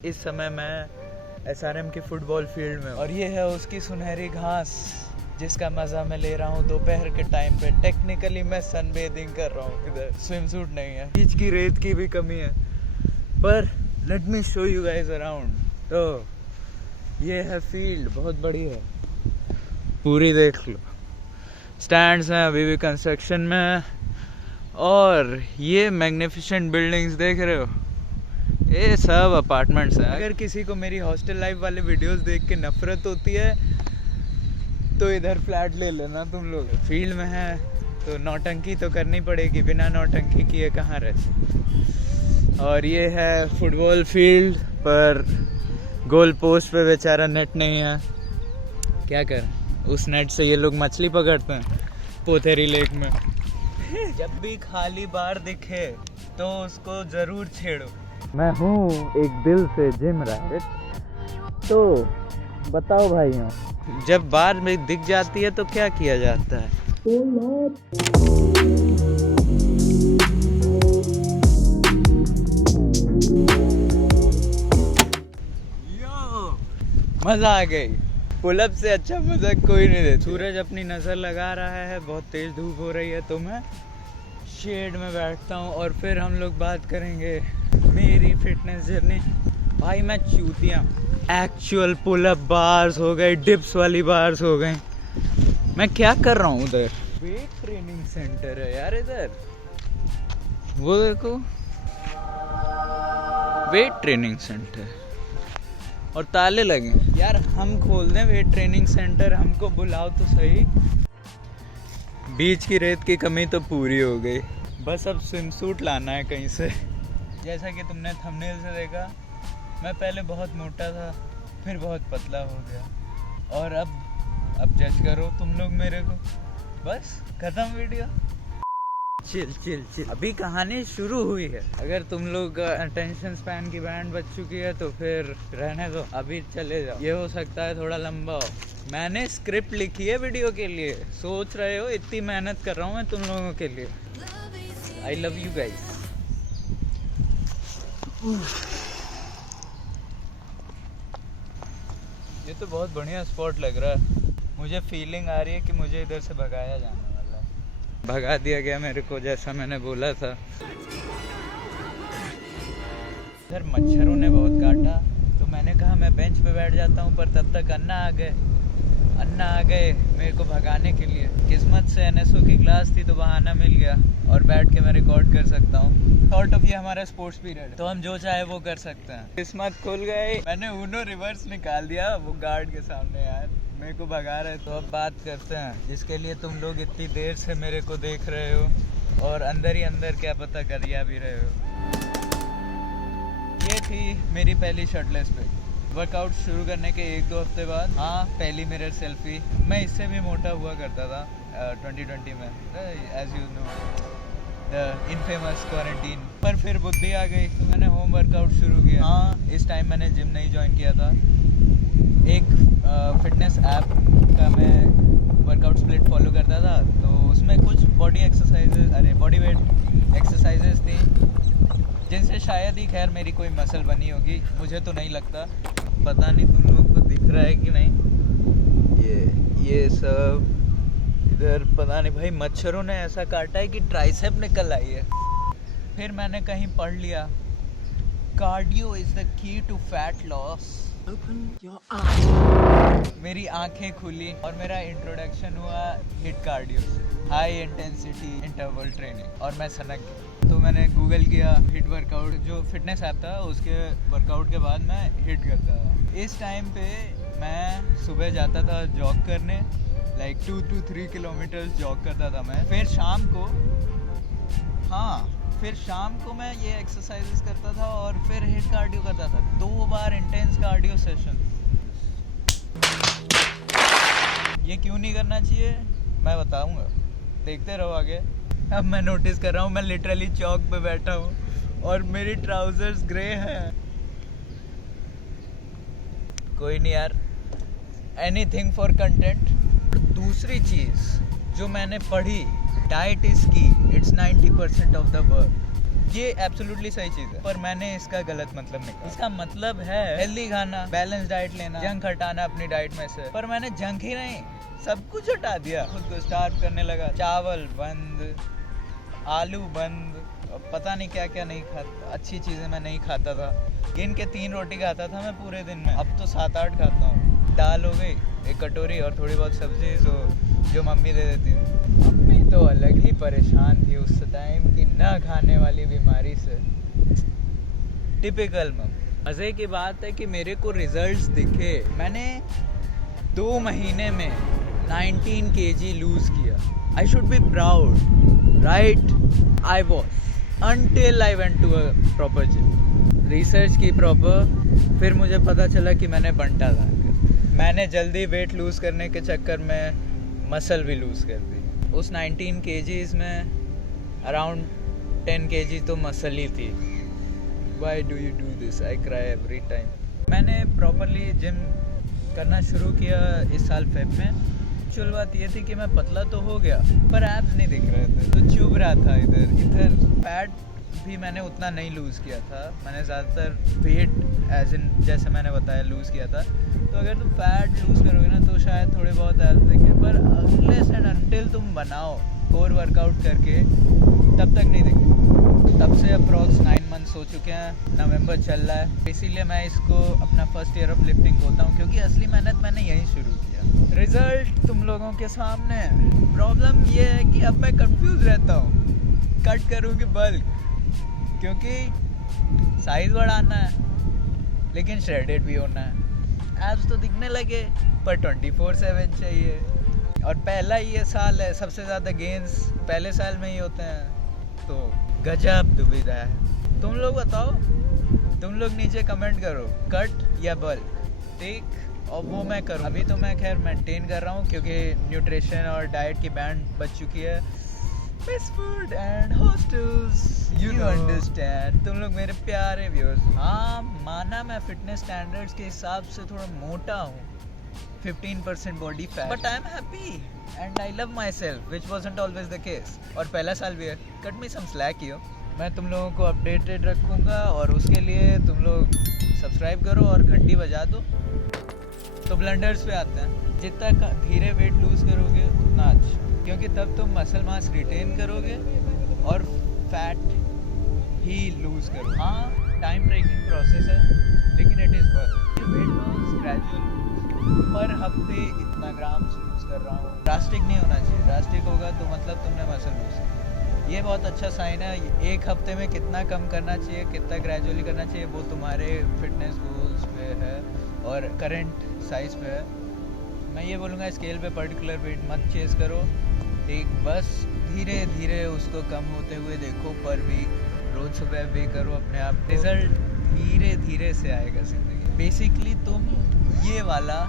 इस समय मैं SRM की फुटबॉल फील्ड में और ये है उसकी सुनहरी घास जिसका मज़ा मैं ले रहा हूँ दोपहर के टाइम पे। टेक्निकली मैं सनबेदिंग कर रहा हूँ, इधर स्विम सूट नहीं है, बीच की रेत की भी कमी है, पर let me show you guys around. तो ये है फील्ड, बहुत बड़ी है, पूरी देख लो। स्टैंड्स हैं अभी भी कंस्ट्रक्शन में, और ये मैग्निफिसेंट बिल्डिंग्स देख रहे हो, ये सब अपार्टमेंट्स हैं। अगर किसी को मेरी हॉस्टल लाइफ वाले वीडियोस देख के नफरत होती है तो इधर फ्लैट ले लेना तुम लोग। फील्ड में है तो नौटंकी तो करनी पड़ेगी, बिना नौटंकी किए कहाँ रह। और ये है फुटबॉल फील्ड, पर गोल पोस्ट पे बेचारा नेट नहीं है, क्या कर, उस नेट से ये लोग मछली पकड़ते हैं पोथेरी लेक में। जब भी खाली बार दिखे तो उसको ज़रूर छेड़ो। मैं हूँ एक दिल से जिम रैट, तो बताओ भाइयों, जब बार में दिख जाती है तो क्या किया जाता है? मजा आ गई। पुलअप से अच्छा मजा कोई नहीं देता। सूरज अपनी नजर लगा रहा है, बहुत तेज धूप हो रही है, तो मैं शेड में बैठता हूँ और फिर हम लोग बात करेंगे मेरी फिटनेस जर्नी। भाई मैं चूतिया, एक्चुअल पुलअप बार्स हो गए, डिप्स वाली बार्स हो गई। मैं क्या कर रहा हूँ उधर? वेट ट्रेनिंग सेंटर है यार इधर, वो देखो, वेट ट्रेनिंग सेंटर, और ताले लगे। यार हम खोल दें वेट ट्रेनिंग सेंटर, हमको बुलाओ तो सही। बीच की रेत की कमी तो पूरी हो गई, बस अब स्विम सूट लाना है कहीं से। जैसा कि तुमने थंबनेल से देखा, मैं पहले बहुत मोटा था, फिर बहुत पतला हो गया, और अब जज करो तुम लोग मेरे को। बस खत्म वीडियो। चिल चिल चिल, अभी कहानी शुरू हुई है। अगर तुम लोग का अटेंशन स्पैन की बैंड बज चुकी है तो फिर रहने दो, अभी चले जाओ। ये हो सकता है थोड़ा लंबा हो। मैंने स्क्रिप्ट लिखी है वीडियो के लिए, सोच रहे हो इतनी मेहनत कर रहा हूँ मैं तुम लोगों के लिए। I love you guys. ये तो बहुत बढ़िया स्पॉट लग रहा है। मुझे फीलिंग आ रही है कि मुझे इधर से भगाया जाने वाला है। भगा दिया गया मेरे को, जैसा मैंने बोला था। इधर मच्छरों ने बहुत काटा, तो मैंने कहा मैं बेंच पे बैठ जाता हूँ, पर तब तक अन्ना आ गए मेरे को भगाने के लिए। किस्मत से NSO की क्लास थी तो बहाना मिल गया, और बैठ के मैं रिकॉर्ड कर सकता हूँ। सॉर्ट ऑफ ये हमारा स्पोर्ट्स पीरियड, तो हम जो चाहे वो कर सकते हैं। किस्मत खुल गई, मैंने उनो रिवर्स निकाल दिया वो गार्ड के सामने। यार मेरे को भगा रहे, तो अब बात करते हैं जिसके लिए तुम लोग इतनी देर से मेरे को देख रहे हो, और अंदर ही अंदर क्या पता गरिया भी रहे हो। ये थी मेरी पहली शर्टलेस पिक। वर्कआउट शुरू करने के 1-2 हफ्ते बाद, हाँ, पहली मिरर सेल्फी। मैं इससे भी मोटा हुआ करता था 2020 में, as you know, the infamous quarantine. पर फिर बुद्धि आ गई तो मैंने होम वर्कआउट शुरू किया। हाँ, इस टाइम मैंने जिम नहीं ज्वाइन किया था। एक फिटनेस ऐप का मैं वर्कआउट स्प्लिट फॉलो करता था, तो उसमें कुछ बॉडी वेट एक्सरसाइजेस थी, जिनसे शायद ही खैर मेरी कोई मसल बनी होगी, मुझे तो नहीं लगता। पता नहीं तुम लोगों को दिख रहा है कि नहीं। ये सब इधर पता नहीं भाई, मच्छरों ने ऐसा काटा है कि ट्राइसेप निकल आई है। फिर मैंने कहीं पढ़ लिया, cardio is the key to fat loss. मेरी आंखें खुली और मेरा इंट्रोडक्शन हुआ हिट कार्डियो से, हाई इंटेंसिटी इंटरवल ट्रेनिंग, और मैं सनक गया। तो मैंने गूगल किया हिट वर्कआउट, जो फिटनेस ऐप था, उसके वर्कआउट के बाद मैं हिट करता था। इस टाइम पे मैं सुबह जाता था जॉग करने, लाइक 2 to 3 किलोमीटर्स जॉग करता था मैं। फिर शाम को मैं ये एक्सरसाइजेस करता था, और फिर हिट कार्डियो करता था, 2 बार इंटेंस कार्डियो सेशन। ये क्यों नहीं करना चाहिए मैं बताऊंगा, देखते रहो आगे। अब मैं नोटिस कर रहा हूँ, मैं लिटरली चौक पे बैठा हूँ और मेरी ट्राउजर्स ग्रे हैं। कोई नहीं यार, एनीथिंग फॉर कंटेंट। दूसरी चीज़ जो मैंने पढ़ी, डाइट इज की, इट्स 90% ऑफ द वर्क। ये एब्सोल्युटली सही चीज है, पर मैंने इसका गलत मतलब निकाला। इसका मतलब है हेल्दी खाना, बैलेंस डाइट लेना, जंक हटाना अपनी डाइट में से, पर मैंने जंक ही नहीं सब कुछ हटा दिया। खुद को स्टार्व करने लगा, चावल बंद, आलू बंद, पता नहीं क्या क्या नहीं खाता, अच्छी चीजें मैं नहीं खाता था। गिन के 3 रोटी खाता था मैं पूरे दिन में, अब तो 7-8 खाता हूँ। दाल हो गई 1 कटोरी और थोड़ी बहुत सब्जी जो मम्मी दे देती थी। मम्मी तो अलग ही परेशान थी उस टाइम की ना खाने वाली बीमारी से। Typical mummy. मज़े की बात है कि मेरे को रिजल्ट्स दिखे। मैंने 2 महीने में 19 kg लूज किया। I should be proud, right? I was until I went to a proper gym. Research की प्रॉपर, फिर मुझे पता चला कि मैंने बंटा था। मैंने जल्दी वेट लूज़ करने के चक्कर में मसल भी लूज़ कर दी। उस 19 kgs में अराउंड 10 kg तो मसल ही थी। Why do you do this? I cry every time. मैंने प्रॉपरली जिम करना शुरू किया इस साल फेब में। एक्चुअल बात ये थी कि मैं पतला तो हो गया पर एब्स नहीं दिख रहे थे, तो चुभ रहा था इधर। फैट भी मैंने उतना नहीं लूज़ किया था, मैंने ज़्यादातर वेट एज इन जैसे मैंने बताया लूज़ किया था। तो अगर तुम फैट लूज़ करोगे ना तो शायद थोड़े बहुत एब्स दिखे, पर अनलेस एंड अनटिल तुम बनाओ कोर वर्कआउट करके तब तक नहीं दिखे। तब से अप्रॉक्स 9 मंथ्स हो चुके हैं, नवंबर चल रहा है, इसीलिए मैं इसको अपना फर्स्ट ईयर ऑफ लिफ्टिंग बोलता हूँ, क्योंकि असली मेहनत मैंने यहीं शुरू किया। रिजल्ट तुम लोगों के सामने। प्रॉब्लम ये है कि अब मैं कंफ्यूज रहता हूँ, कट करूँ कि बल्क, क्योंकि साइज बढ़ाना है लेकिन श्रेडेड भी होना है। एब्स तो दिखने लगे पर 24/7 चाहिए, और पहला ये साल है, सबसे ज़्यादा गेंस पहले साल में ही होते हैं, तो गजब दुविधा है। तुम लोग बताओ, तुम लोग नीचे कमेंट करो कट या बल्क, ठीक? और वो मैं करूँ। अभी तो मैं खैर मेंटेन कर रहा हूँ क्योंकि न्यूट्रिशन और डाइट की बैंड बच चुकी है। Best food and hostels, you understand. तुम लोग मेरे प्यारे व्यूअर्स। हाँ, माना मैं फिटनेस स्टैंडर्ड्स के हिसाब से थोड़ा मोटा हूँ, 15% body fat, but I am happy and I love my self, which wasn't always the case. और पहला साल भी है, कट मी सम स्लैक यो। मैं तुम लोगों को अपडेटेड रखूँगा और उसके लिए तुम लोग सब्सक्राइब करो और घंटी बजा दो। तो ब्लंडर्स पे आते हैं। जितना धीरे वेट लूज़ करोगे उतना अच्छा, क्योंकि तब तुम मसल मास रिटेन करोगे और फैट ही लूज़ करो। हाँ, टाइम टेकिंग प्रोसेस है लेकिन it is worth. Weight loss gradual, पर हफ्ते इतना ग्राम्स लूज़ कर रहा हूँ। ड्रास्टिक नहीं होना चाहिए, ड्रास्टिक होगा तो मतलब तुमने मसल लूज़ किया। ये बहुत अच्छा साइन है। एक हफ्ते में कितना कम करना चाहिए, कितना ग्रेजुअली करना चाहिए, वो तुम्हारे फिटनेस गोल्स पे है और करंट साइज पे है। मैं ये बोलूँगा स्केल पे पर्टिकुलर वेट मत चेस करो, ठीक? बस धीरे धीरे उसको कम होते हुए देखो, पर वीक, रोज सुबह भी करो अपने आप। रिजल्ट धीरे धीरे से आएगा जिंदगी। बेसिकली तुम ये वाला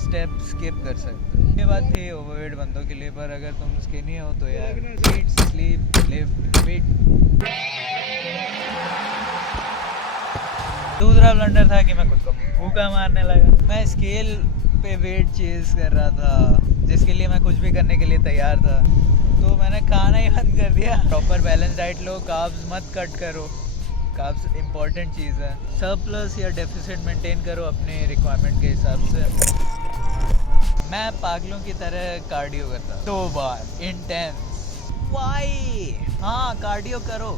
स्टेप स्किप कर सकते हो। ये बात थी ओवरवेट बंदों के लिए, पर अगर तुम स्किनी हो तो यार ईट, स्लीप, लिफ्ट, वेट। दूसरा ब्लंडर था कि मैं खुद को भूखा मारने लगा। मैं स्केल पे वेट चेज कर रहा था, जिसके लिए मैं कुछ भी करने के लिए तैयार था, तो मैंने खाना ही बंद कर दिया। प्रॉपर बैलेंस डाइट लो, कार्ब्स मत कट करो, कार्ब्स इंपॉर्टेंट चीज़ है। सरप्लस या डेफिसिट मेंटेन करो अपने रिक्वायरमेंट के हिसाब से। मैं पागलों की तरह कार्डियो करता 2 बार इंटेंस। वाई? हाँ, कार्डियो करो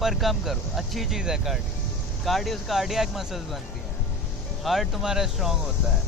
पर कम करो, अच्छी चीज़ है कार्डियो। कार्डियो से कार्डियक मसल्स बनती हैं, हार्ट तुम्हारा स्ट्रॉन्ग होता है,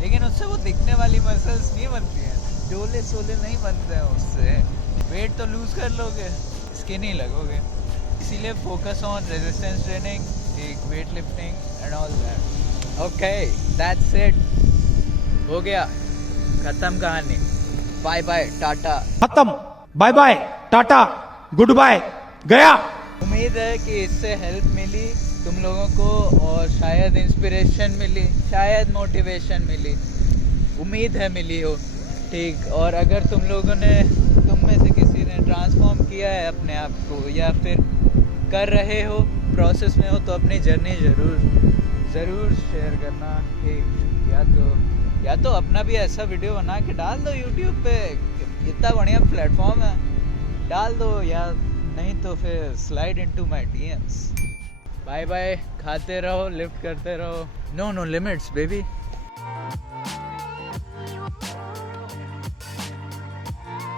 लेकिन उससे वो दिखने वाली मसल्स नहीं बनती हैं, डोले सोले नहीं बनते हैं उससे। वेट तो लूज़ कर लोगे, स्किनी लगोगे। इसीलिए फोकस ऑन रेजिस्टेंस ट्रेनिंग, एक weight lifting and all that. Okay, that's it, हो गया, खत्म कहानी। Bye bye, tata. खत्म, bye bye, tata, goodbye, गया। उम्मीद है कि इससे हेल्प मिली तुम लोगों को और शायद इंस्पिरेशन मिली, शायद मोटिवेशन मिली, उम्मीद है मिली हो, ठीक? और अगर तुम लोगों ने, तुम में से किसी ने ट्रांसफॉर्म किया है अपने आप को या फिर कर रहे हो, प्रोसेस में हो, तो अपनी जर्नी ज़रूर शेयर करना, ठीक? या तो अपना भी ऐसा वीडियो बना के डाल दो यूट्यूब पे, इतना बढ़िया प्लेटफॉर्म है, डाल दो, या नहीं तो फिर slide into my DMs. Bye bye, खाते रहो, लिफ्ट करते रहो। No no limits baby.